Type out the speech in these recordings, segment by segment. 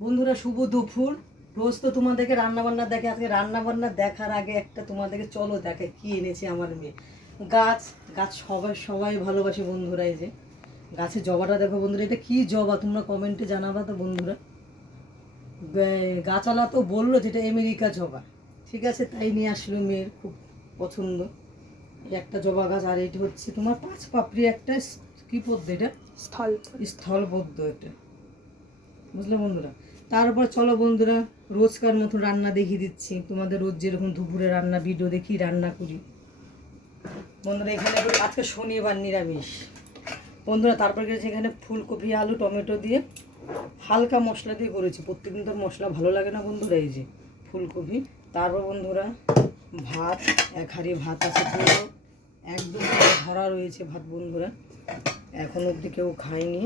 বন্ধুরা শুভ দুপুর। রোজ তো তোমাদেরকে রান্নাবান্না দেখে, আজকে রান্নাবান্না দেখার আগে একটা তোমাদেরকে চলো দেখে কি এনেছে আমার মেয়ে। গাছ গাছ সবাই সবাই ভালোবাসে বন্ধুরা। এই যে গাছের জবাটা দেখো বন্ধুরা, এটা কি জবা তোমরা কমেন্টে জানাবা তো বন্ধুরা। গাছওয়ালা তো বললো যেটা আমেরিকা জবা, ঠিক আছে, তাই নিয়ে আসলো, মেয়ের খুব পছন্দ। এই একটা জবা গাছ, আর এটি হচ্ছে তোমার 5 পাপড়ি একটা কি পদ্ম, এটা স্থলপদ্ম এটা, বুঝলে বন্ধুরা। তারপর চলো বন্ধুরা, রোজকার মতো রান্না দেখিয়ে দিচ্ছি তোমাদের। রোজ যেরকম দুপুরে রান্না ভিডিও দেখি, রান্না করি বন্ধুরা। এখানে আজকে শনিবার নিরামিষ বন্ধুরা। তারপর গেছে এখানে ফুলকপি আলু টমেটো দিয়ে হালকা মশলা দিয়ে করেছি, প্রত্যেকদিন তো মশলা ভালো লাগে না বন্ধুরা। এই যে ফুলকপি, তারপর বন্ধুরা ভাত, 1 হাঁড়ি ভাত আছে পুরো, একদম ভরা রয়েছে ভাত বন্ধুরা। এখন অবধি কেউ খায়নি।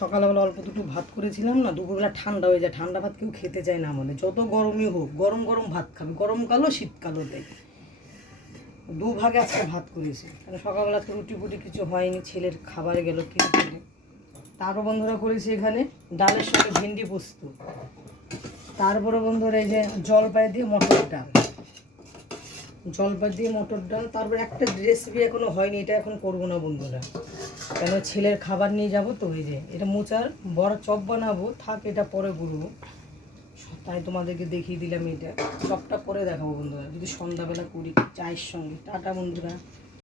সকালবেলা অল্প দুটো ভাত করেছিলাম না, দুপুরবেলা ঠান্ডা হয়ে যায়, ঠান্ডা ভাত কেউ খেতে চায় না আমাদের, যত গরমই হোক গরম গরম ভাত খাবে, গরমকালও শীতকালও দেয়। দুভাগে আজকে ভাত করেছি, কারণ সকালবেলা আজকে রুটি ফুটি কিছু হয়নি, ছেলের খাবার গেল কিনতে। তারপর বন্ধুরা করেছি এখানে ডালের সঙ্গে ভেন্ডি পোস্ত। তারপরে বন্ধুরা এই যে জলপাই দিয়ে মটর ডাল, জলপাই দিয়ে মটর ডাল। তারপর একটা রেসিপি এখনো হয়নি, এটা এখন করবো না বন্ধুরা, কেন ছেলের খাবার নিয়ে যাবো তো। এই যে এটা মোচার বড় চপ বানাবো, থাক এটা পরে করবো, তাই তোমাদেরকে দেখিয়ে দিলাম। এটা চপটা পরে দেখাবো বন্ধুরা, যদি সন্ধ্যাবেলা করি চায়ের সঙ্গে। টাটা বন্ধুরা।